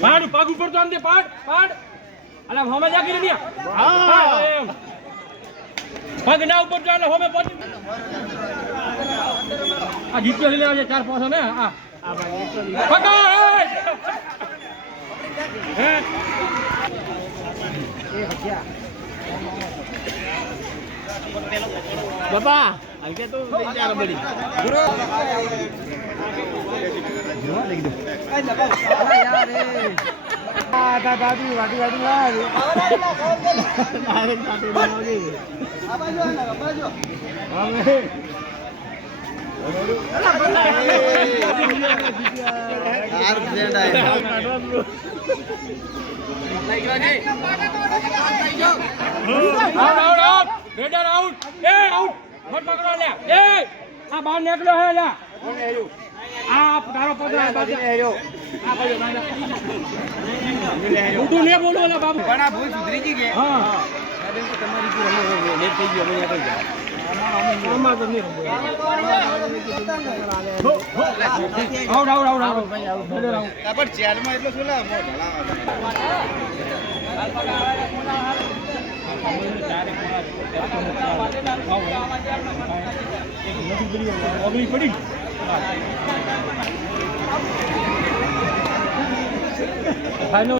પાડ પગ ઉપર તો આમ દે પાડ પાડ અલા હોમે જા કરી લ્યા હા એમ પગ ના ઉપર તો એટલે હોમે પહોંચી આ જીત્યો લઈ લેવા છે 4-5 ને આ પકડ હે એ હત્યા બાપા આગે તો લઈ જા બડી ગુરુ ગુરુ લઈ દે આ યાર એ આ દાદી વાડી વાડી યાર ડાયરેક્ટ કાટે લાવજે આ બાજુ આ બાજુ હવે યાર ફ્રેન્ડ આયા આઉટ રેડર આઉટ એ આઉટ મત પકડો લે એ આ બહાર નીકળ્યો હે લે કોણ હેર્યો આ તારો પકડ આ બાજુ હેર્યો આ બાજુ ઉઠું ને બોલો લે બાબુ પણ આ ભૂલ સુધરી ગઈ કે હા તમારી કી રમો લેટ થઈ ગયો મને થઈ ગયા આમાં તો નહીં રમો આઉટ આઉટ આઉટ આઉટ ભાઈ આઉટ રેડર આઉટ આ પણ જેલમાં એટલો શું લા મો ઢળા પડી